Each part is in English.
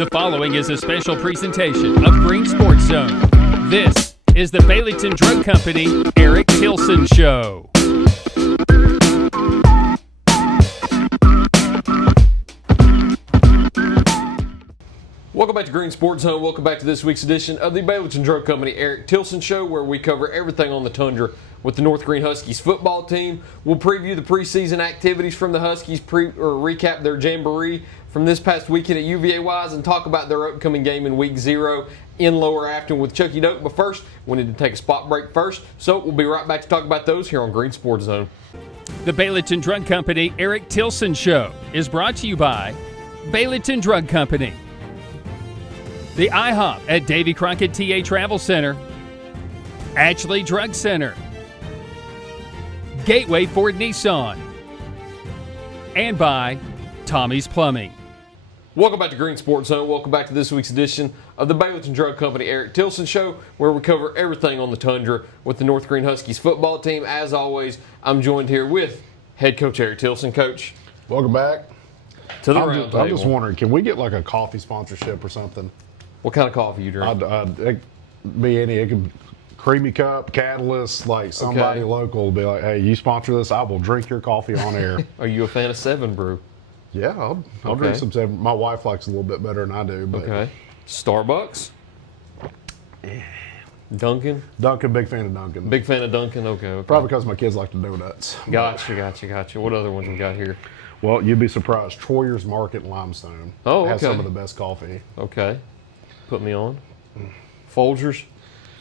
The following is a special presentation of Green Sports Zone. This is the Baileyton Drug Company Eric Tilson Show. Welcome back to Green Sports Zone. Welcome back to this week's edition of the Baileyton Drug Company Eric Tilson Show, where we cover everything on the Tundra with the North Green Huskies football team. We'll preview the preseason activities from the Huskies, recap their jamboree from this past weekend at UVA-Wise, and talk about their upcoming game in Week 0 in Lower Afton with Chuckey-Doak. But first, we need to take a spot break first, so we'll be right back to talk about those here on Green Sports Zone. The Baileyton Drug Company Eric Tilson Show is brought to you by Baileyton Drug Company, the IHOP at Davy Crockett TA Travel Center, Ashley Drug Center, Gateway Ford Nissan, and by Tommie's Plumbing. Welcome back to Green Sports Zone. Welcome back to this week's edition of the Baileyton Drug Company Eric Tilson Show, where we cover everything on the Tundra with the North Green Huskies football team. As always, I'm joined here with head coach Eric Tilson. Coach, welcome back to the round table. I'm just wondering, can we get like a coffee sponsorship or something? What kind of coffee you drink? It be any. It could Creamy Cup, Catalyst, like somebody local will be like, hey, you sponsor this, I will drink your coffee on air. Are you a fan of 7 Brew? Yeah, I'll drink some 7. My wife likes it a little bit better than I do. But okay. Starbucks? Dunkin'? Dunkin', big fan of Dunkin'. Big fan of Dunkin'? Okay. Probably because my kids like the donuts. Gotcha. What other ones we got here? Well, you'd be surprised. Troyer's Market in Limestone has some of the best coffee. Okay. Put me on. Folgers?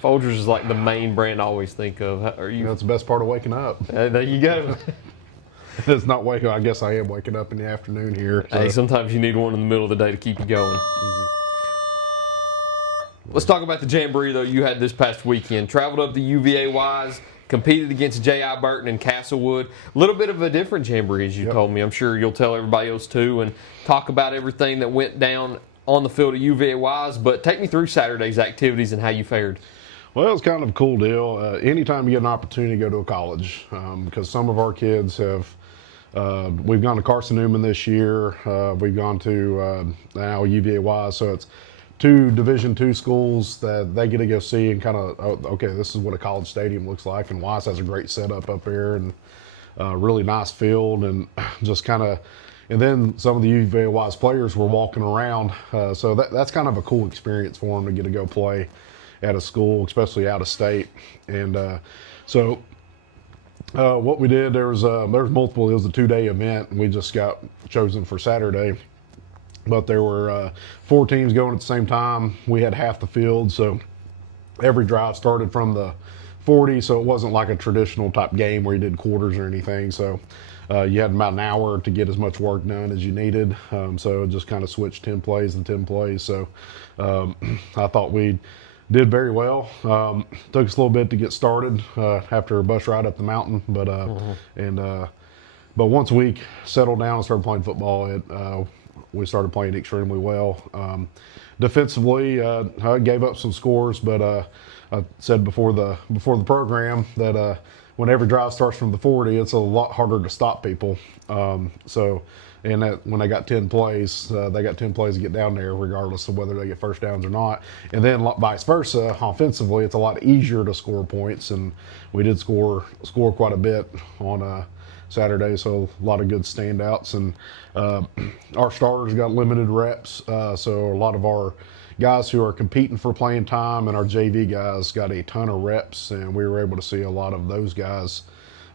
Folgers is like the main brand I always think of. That's the best part of waking up. There you go. It's not waking up. I guess I am waking up in the afternoon here. So. Hey, sometimes you need one in the middle of the day to keep you going. Let's talk about the jamboree, though, you had this past weekend. Traveled up to UVA-Wise, competed against J.I. Burton and Castlewood. A little bit of a different jamboree, as you told me. I'm sure you'll tell everybody else, too, and talk about everything that went down on the field at UVA-Wise. But take me through Saturday's activities and how you fared. Well, it's kind of a cool deal. Anytime you get an opportunity to go to a college, because some of our kids have, we've gone to Carson Newman this year. We've gone to now UVA-Wise, so it's 2 Division II schools that they get to go see and kind of, okay, this is what a college stadium looks like. And Wise has a great setup up there and really nice field and just kind of, and then some of the UVA-Wise players were walking around. So that's kind of a cool experience for them to get to go play at a school, especially out of state. And so what we did, there was multiple, it was a 2-day event, and we just got chosen for Saturday. But there were 4 teams going at the same time. We had half the field, so every drive started from the 40, so it wasn't like a traditional type game where you did quarters or anything. So you had about an hour to get as much work done as you needed. So it just kind of switched 10 plays and 10 plays. So I thought we did very well. Took us a little bit to get started after a bus ride up the mountain, but but once we settled down and started playing football, we started playing extremely well. Defensively, I gave up some scores, but I said before the program that when every drive starts from the 40, it's a lot harder to stop people. And that when they got 10 plays, they got 10 plays to get down there, regardless of whether they get first downs or not. And then vice versa, offensively, it's a lot easier to score points, and we did score quite a bit on Saturday, so a lot of good standouts. And our starters got limited reps, so a lot of our guys who are competing for playing time and our JV guys got a ton of reps, and we were able to see a lot of those guys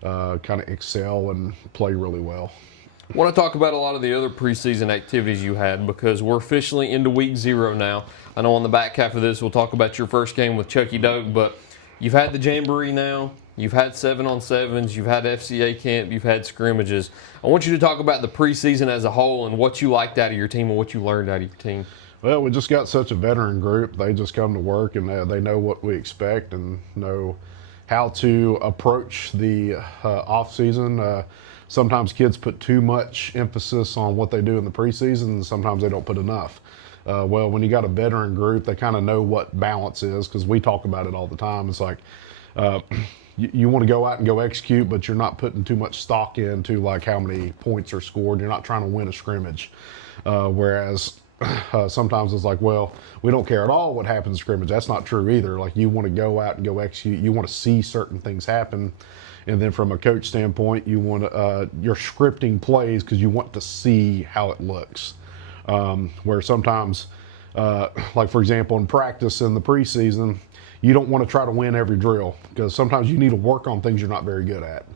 kind of excel and play really well. I want to talk about a lot of the other preseason activities you had, because we're officially into Week 0 now. I know on the back half of this we'll talk about your first game with Chuckey-Doak, but you've had the jamboree now, you've had 7-on-7s, you've had FCA camp, you've had scrimmages. I want you to talk about the preseason as a whole and what you liked out of your team and what you learned out of your team. Well, we just got such a veteran group. They just come to work and they know what we expect and know how to approach the off season. Sometimes kids put too much emphasis on what they do in the preseason, and sometimes they don't put enough. Well, when you got a veteran group, they kind of know what balance is, because we talk about it all the time. It's like you want to go out and go execute, but you're not putting too much stock into like how many points are scored. You're not trying to win a scrimmage. Whereas sometimes it's like, well, we don't care at all what happens in scrimmage. That's not true either. Like, you want to go out and go execute. You want to see certain things happen. And then from a coach standpoint, you want to, you're scripting plays because you want to see how it looks. Where sometimes, like for example, in practice in the preseason, you don't want to try to win every drill because sometimes you need to work on things you're not very good at.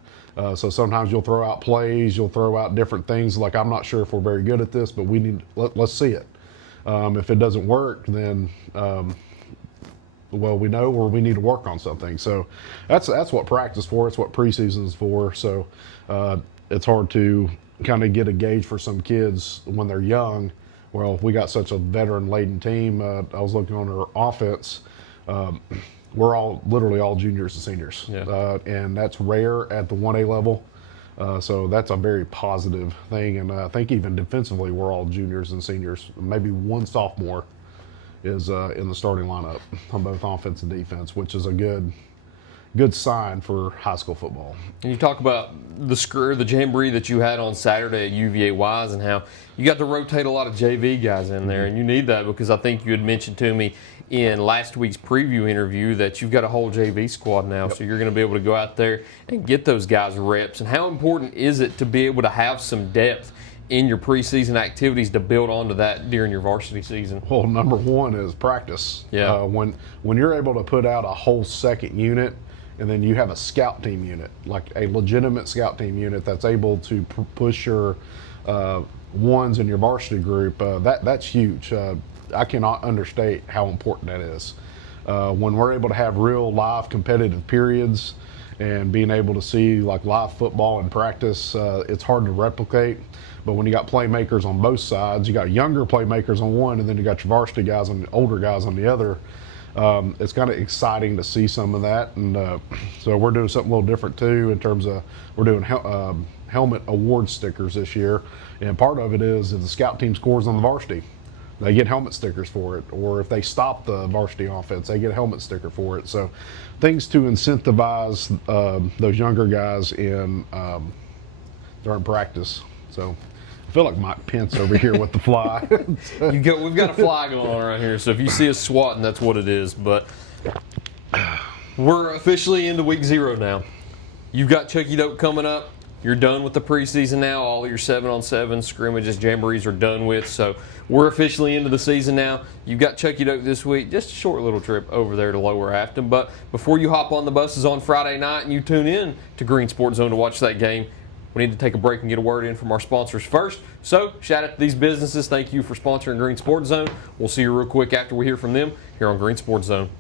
So sometimes you'll throw out plays, you'll throw out different things like, I'm not sure if we're very good at this, but we need, let's see it. If it doesn't work, then well, we know where we need to work on something. So that's what practice for. It's what preseason is for. So it's hard to kind of get a gauge for some kids when they're young. Well, we got such a veteran-laden team. I was looking on our offense. We're literally all juniors and seniors. Yeah. And that's rare at the 1A level. So that's a very positive thing. And I think even defensively, we're all juniors and seniors. Maybe one sophomore is in the starting lineup on both offense and defense, which is a good sign for high school football. And you talk about the jamboree that you had on Saturday at UVA Wise and how you got to rotate a lot of JV guys in there, and you need that because I think you had mentioned to me in last week's preview interview that you've got a whole JV squad now, yep. So you're going to be able to go out there and get those guys reps. And how important is it to be able to have some depth in your preseason activities to build onto that during your varsity season? Well, number one is practice. Yeah. When you're able to put out a whole second unit, and then you have a scout team unit, like a legitimate scout team unit that's able to push your ones in your varsity group, that's huge. I cannot understate how important that is. When we're able to have real live competitive periods and being able to see like live football in practice, it's hard to replicate. But when you got playmakers on both sides, you got younger playmakers on one, and then you got your varsity guys and older guys on the other. It's kind of exciting to see some of that, and so we're doing something a little different too in terms of we're doing helmet award stickers this year, and part of it is if the scout team scores on the varsity, they get helmet stickers for it, or if they stop the varsity offense, they get a helmet sticker for it. So things to incentivize those younger guys in during practice. So I feel like Mike Pence over here with the fly. We've got a fly going on around here, so if you see us swatting, that's what it is. But we're officially into week 0 now. You've got Chuckey-Doak coming up. You're done with the preseason now. All your 7-on-7 scrimmages, jamborees are done with. So we're officially into the season now. You've got Chuckey-Doak this week. Just a short little trip over there to Lower Afton. But before you hop on the buses on Friday night and you tune in to Green Sports Zone to watch that game, we need to take a break and get a word in from our sponsors first. So, shout out to these businesses. Thank you for sponsoring Green Sports Zone. We'll see you real quick after we hear from them here on Green Sports Zone.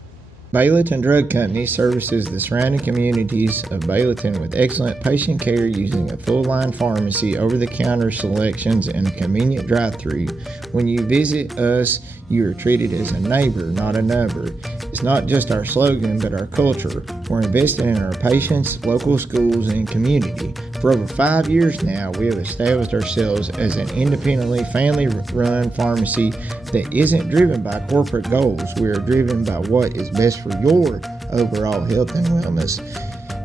Baileyton Drug Company services the surrounding communities of Baileyton with excellent patient care using a full-line pharmacy, over-the-counter selections, and a convenient drive-thru. When you visit us, you are treated as a neighbor, not a number. It's not just our slogan, but our culture. We're investing in our patients, local schools, and community. For over 5 years now, we have established ourselves as an independently family-run pharmacy that isn't driven by corporate goals. We are driven by what is best for your overall health and wellness.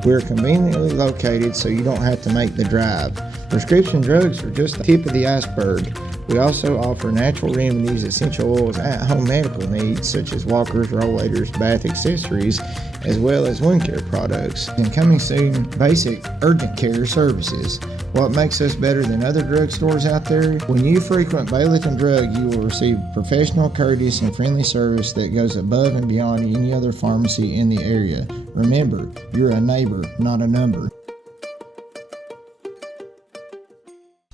We're conveniently located so you don't have to make the drive. Prescription drugs are just the tip of the iceberg. We also offer natural remedies, essential oils, at-home medical needs such as walkers, rollators, bath accessories, as well as wound care products. And coming soon, basic urgent care services. What makes us better than other drugstores out there? When you frequent Baileyton Drug, you will receive professional, courteous, and friendly service that goes above and beyond any other pharmacy in the area. Remember, you're a neighbor, not a number.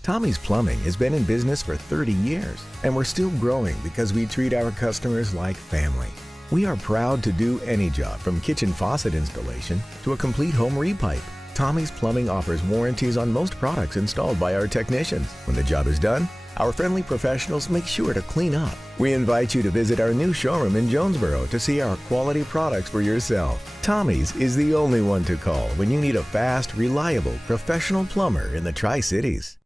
Tommie's Plumbing has been in business for 30 years, and we're still growing because we treat our customers like family. We are proud to do any job from kitchen faucet installation to a complete home repipe. Tommie's Plumbing offers warranties on most products installed by our technicians. When the job is done, our friendly professionals make sure to clean up. We invite you to visit our new showroom in Jonesboro to see our quality products for yourself. Tommie's is the only one to call when you need a fast, reliable, professional plumber in the Tri-Cities.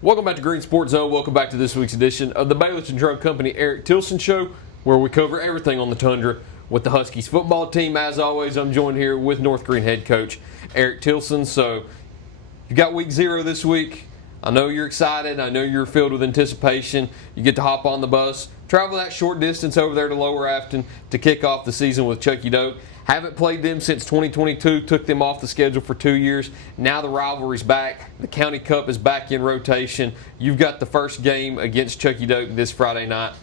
Welcome back to Green Sports Zone. Welcome back to this week's edition of the Baileyton Drug Company Eric Tilson Show, where we cover everything on the Tundra with the Huskies football team. As always, I'm joined here with North Green head coach Eric Tilson. So you've got week 0 this week. I know you're excited. I know you're filled with anticipation. You get to hop on the bus, travel that short distance over there to Lower Afton to kick off the season with Chuckey-Doak. Haven't played them since 2022, took them off the schedule for 2 years. Now the rivalry's back. The County Cup is back in rotation. You've got the first game against Chuckey-Doak this Friday night.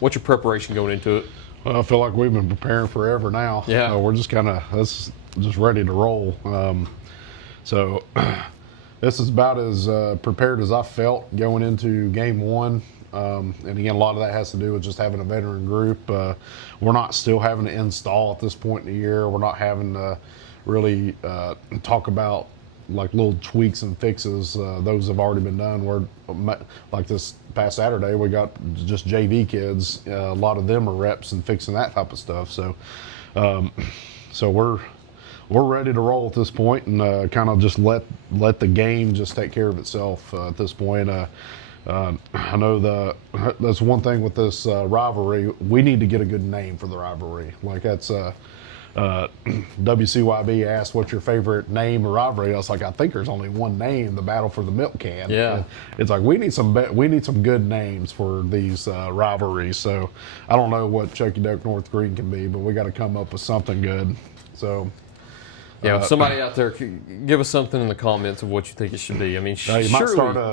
What's your preparation going into it? Well, I feel like we've been preparing forever now. Yeah. We're just just ready to roll. So this is about as prepared as I felt going into game one. And again, a lot of that has to do with just having a veteran group. We're not still having to install at this point in the year. We're not having to really talk about like little tweaks and fixes. Those have already been done. We're like this past Saturday, we got just JV kids. A lot of them are reps and fixing that type of stuff. So, so we're ready to roll at this point and kind of just let the game just take care of itself at this point. I know that's one thing with this rivalry. We need to get a good name for the rivalry. Like that's WCYB asked, "What's your favorite name or rivalry?" I was like, "I think there's only one name: the Battle for the Milk Can." Yeah, and it's like we need some good names for these rivalries. So I don't know what Chuckey-Doak North Green can be, but we got to come up with something good. So. Yeah, somebody out there, give us something in the comments of what you think it should be. I mean, you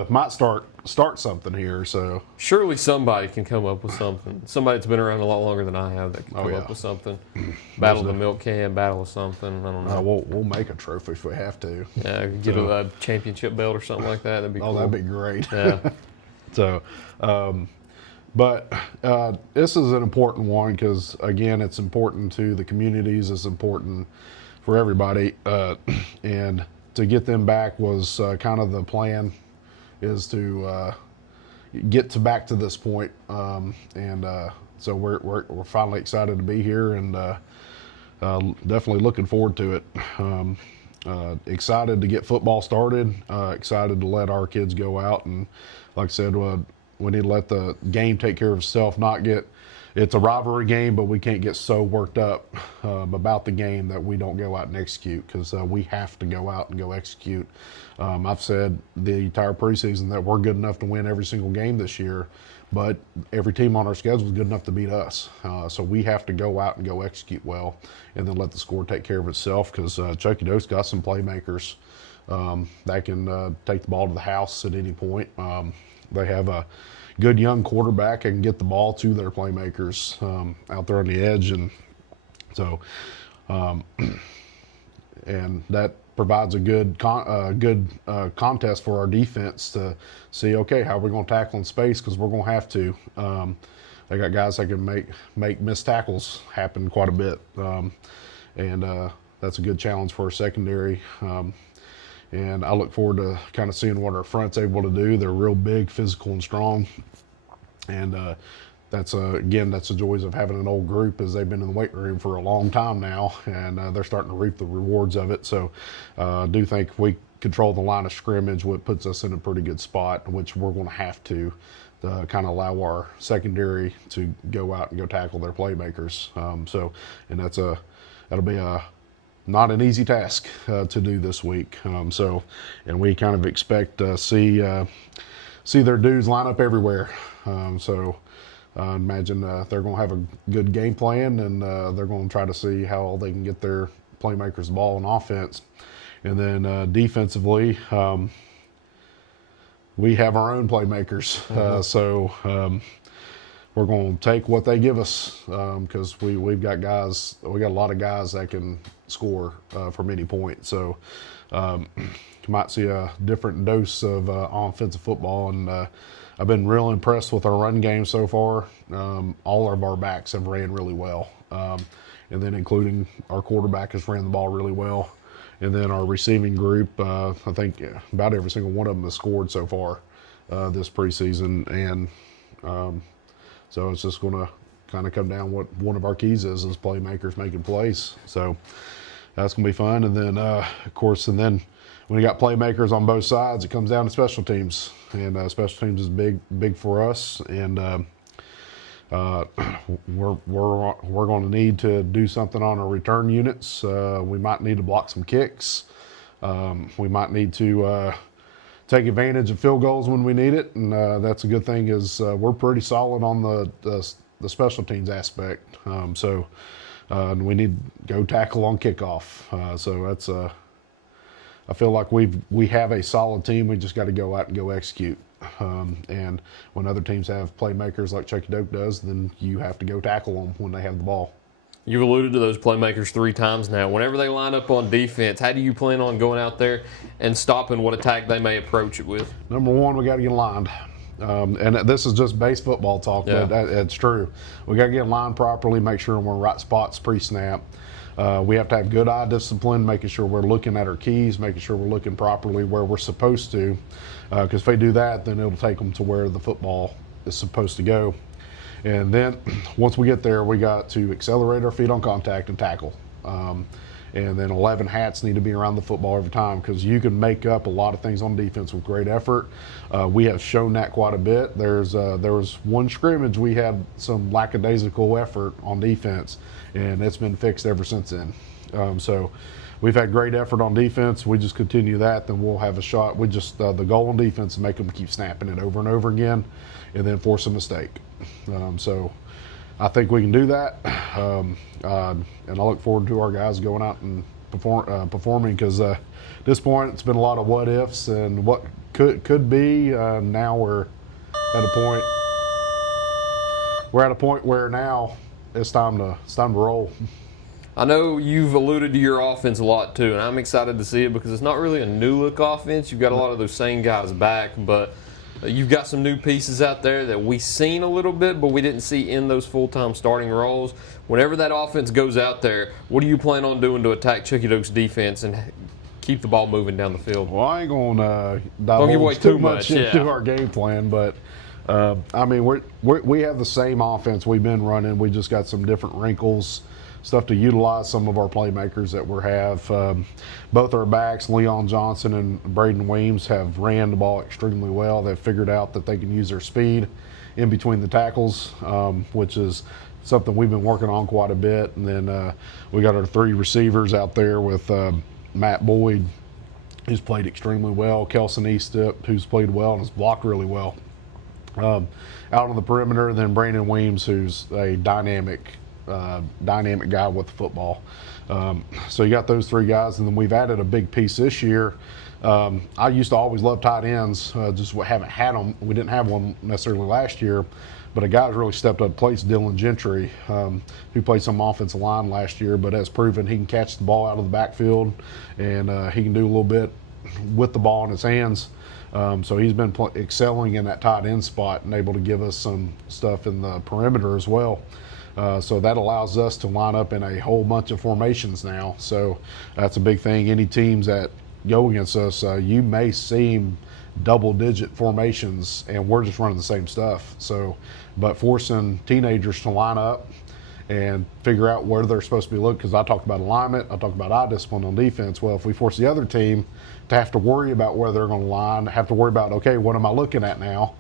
might start something here. So surely somebody can come up with something. Somebody that's been around a lot longer than I have that can come up with something. Battle of the Milk Can, battle of something. I don't know. We'll make a trophy if we have to. Yeah, get a championship belt or something like that. That'd be cool. That'd be great. Yeah. So, but this is an important one because again, it's important to the communities. It's important for everybody, and to get them back was kind of the plan, is to get back to this point, and so we're finally excited to be here, and definitely looking forward to it. Excited to get football started. Excited to let our kids go out, and like I said, we need to let the game take care of itself. It's a rivalry game, but we can't get so worked up about the game that we don't go out and execute, because we have to go out and go execute. I've said the entire preseason that we're good enough to win every single game this year, but every team on our schedule is good enough to beat us. So we have to go out and go execute well, and then let the score take care of itself, because Chuckey-Doak's got some playmakers that can take the ball to the house at any point. They have a good young quarterback and get the ball to their playmakers out there on the edge, and so and that provides a good contest for our defense to see, okay, how are we going to tackle in space, because we're going to have to. They got guys that can make missed tackles happen quite a bit, and that's a good challenge for our secondary. And I look forward to kind of seeing what our front's able to do. They're real big, physical, and strong. And that's again, that's the joys of having an old group, is they've been in the weight room for a long time now, and they're starting to reap the rewards of it. So I do think if we control the line of scrimmage, what puts us in a pretty good spot, which we're going to have to kind of allow our secondary to go out and go tackle their playmakers. And that'll be not an easy task to do this week. And we kind of expect to see their dudes line up everywhere. Imagine they're going to have a good game plan, and they're going to try to see how they can get their playmakers the ball on offense. And then defensively, we have our own playmakers. We're going to take what they give us, because we've got guys. We got a lot of guys that can score from any point. So you might see a different dose of offensive football, and I've been real impressed with our run game so far. All of our backs have ran really well, and then including our quarterback has ran the ball really well. And then our receiving group, I think about every single one of them has scored so far this preseason, and so it's just going to kind of come down what one of our keys is playmakers making plays. So that's going to be fun. And then, of course, when you got playmakers on both sides, it comes down to special teams. And special teams is big for us. And we're going to need to do something on our return units. We might need to block some kicks. We might need to take advantage of field goals when we need it, and that's a good thing. Is we're pretty solid on the special teams aspect. We need to go tackle on kickoff. So that's I feel like we have a solid team. We just got to go out and go execute. And when other teams have playmakers like Chuckey-Doak does, then you have to go tackle them when they have the ball. You've alluded to those playmakers 3 times now. Whenever they line up on defense, how do you plan on going out there and stopping what attack they may approach it with? Number one, we got to get aligned. And this is just base football talk, Yeah. but it's true. We got to get aligned properly, make sure we're in the right spots pre-snap. We have to have good eye discipline, making sure we're looking at our keys, making sure we're looking properly where we're supposed to. Because if they do that, then it'll take them to where the football is supposed to go. And then once we get there, we got to accelerate our feet on contact and tackle. And then 11 hats need to be around the football every time, because you can make up a lot of things on defense with great effort. We have shown that quite a bit. There was one scrimmage we had some lackadaisical effort on defense, and it's been fixed ever since then. So we've had great effort on defense. We just continue that, then we'll have a shot. We just the goal on defense is make them keep snapping it over and over again, and then force a mistake. So I think we can do that, and I look forward to our guys going out and performing, because at this point it's been a lot of what ifs and what could be. Now we're at a point where now it's time to roll. I know you've alluded to your offense a lot too, and I'm excited to see it because it's not really a new look offense. You've got a lot of those same guys back, but you've got some new pieces out there that we've seen a little bit, but we didn't see in those full-time starting roles. Whenever that offense goes out there, what do you plan on doing to attack Chuckey-Doak's defense and keep the ball moving down the field? Well, I ain't going to Don't give away divulge too too much much, into yeah. our game plan, but I mean, we have the same offense we've been running. We just got some different wrinkles, stuff to utilize some of our playmakers that we have. Both our backs, Leon Johnson and Braden Weems, have ran the ball extremely well. They've figured out that they can use their speed in between the tackles, which is something we've been working on quite a bit. And then we got our 3 receivers out there with Matt Boyd, who's played extremely well, Kelson Eastip, who's played well and has blocked really well. Out on the perimeter, then Brandon Weems, who's a dynamic guy with the football. So you got those 3 guys, and then we've added a big piece this year. I used to always love tight ends, just haven't had them. We didn't have one necessarily last year, but a guy who's really stepped up to place, Dylan Gentry, who played some offensive line last year, but has proven he can catch the ball out of the backfield, and he can do a little bit with the ball in his hands. So he's been excelling in that tight end spot and able to give us some stuff in the perimeter as well. So that allows us to line up in a whole bunch of formations now. So that's a big thing. Any teams that go against us, you may see double-digit formations, and we're just running the same stuff. So, but forcing teenagers to line up and figure out where they're supposed to be looking, because I talked about alignment, I talked about eye discipline on defense. Well, if we force the other team to have to worry about where they're going to line, have to worry about, okay, what am I looking at now?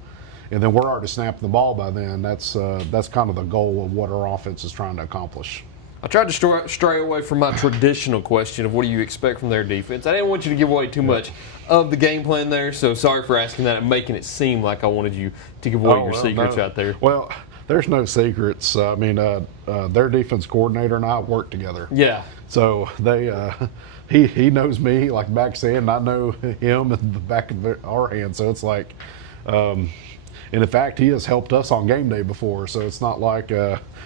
And then we're already snapping the ball by then. That's kind of the goal of what our offense is trying to accomplish. I tried to stray away from my traditional question of what do you expect from their defense. I didn't want you to give away too much of the game plan there, so sorry for asking that and making it seem like I wanted you to give away your secrets out there. Well, there's no secrets. I mean, their defense coordinator and I work together. Yeah. So he knows me like the back of his hand, and I know him in the back of our hand. So it's like, and in fact, he has helped us on game day before. So it's not like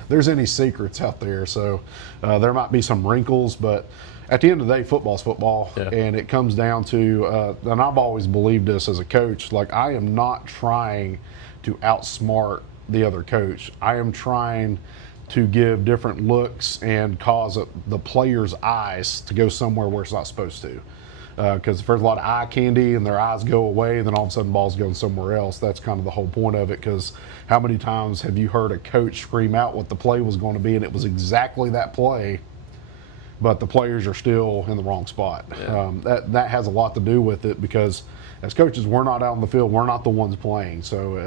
there's any secrets out there. So there might be some wrinkles, but at the end of the day, football's football. Yeah. And it comes down to, and I've always believed this as a coach, like I am not trying to outsmart the other coach. I am trying to give different looks and cause the players' eyes to go somewhere where it's not supposed to. Because if there's a lot of eye candy and their eyes go away, then all of a sudden the ball's going somewhere else. That's kind of the whole point of it, because how many times have you heard a coach scream out what the play was going to be and it was exactly that play, but the players are still in the wrong spot? Yeah. That has a lot to do with it, because as coaches, we're not out on the field. We're not the ones playing. So,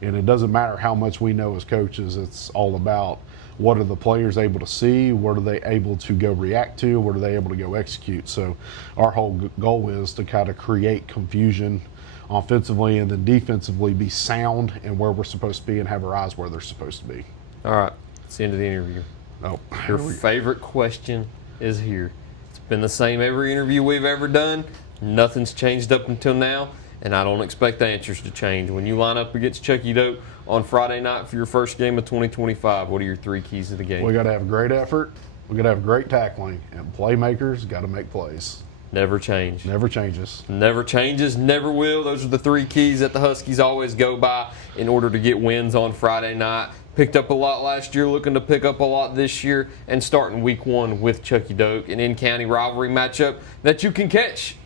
and it doesn't matter how much we know as coaches. It's all about what are the players able to see, what are they able to go react to, what are they able to go execute. So our whole goal is to kind of create confusion offensively and then defensively be sound and where we're supposed to be and have our eyes where they're supposed to be. All right, it's the end of the interview. Oh, Your favorite question is here. It's been the same every interview we've ever done. Nothing's changed up until now, and I don't expect the answers to change. When you line up against Chuckey-Doak on Friday night for your first game of 2025, what are your 3 keys to the game? We got to have great effort, we got to have great tackling, and playmakers got to make plays. Never change. Never changes. Never changes, never will. Those are the 3 keys that the Huskies always go by in order to get wins on Friday night. Picked up a lot last year, looking to pick up a lot this year, and starting week 1 with Chuckey-Doak, an in-county rivalry matchup that you can catch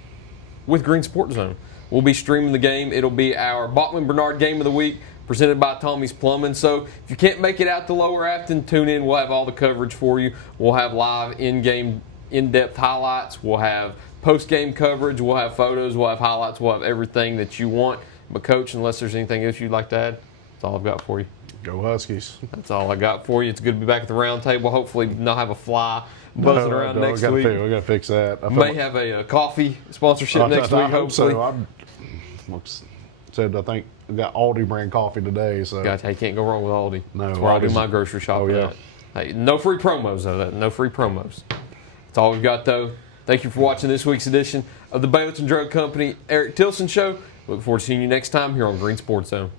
with Green Sports Zone. We'll be streaming the game. It'll be our Bachman Bernard Game of the Week, presented by Tommie's Plumbing. So if you can't make it out to Lower Afton, tune in. We'll have all the coverage for you. We'll have live in-game, in-depth highlights. We'll have post-game coverage. We'll have photos. We'll have highlights. We'll have everything that you want. But, Coach, unless there's anything else you'd like to add, that's all I've got for you. Go Huskies. That's all I got for you. It's good to be back at the round table. Hopefully not have a fly buzzing around next week. We got to fix that. May have a coffee sponsorship next week, hopefully. I think we got Aldi brand coffee today. So Gotcha. You can't go wrong with Aldi. No, That's where I do my grocery shopping. Oh, yeah. Hey, no free promos, though. No free promos. That's all we've got, though. Thank you for watching this week's edition of the Baileyton Drug Company Eric Tilson Show. Look forward to seeing you next time here on Green Sports Zone.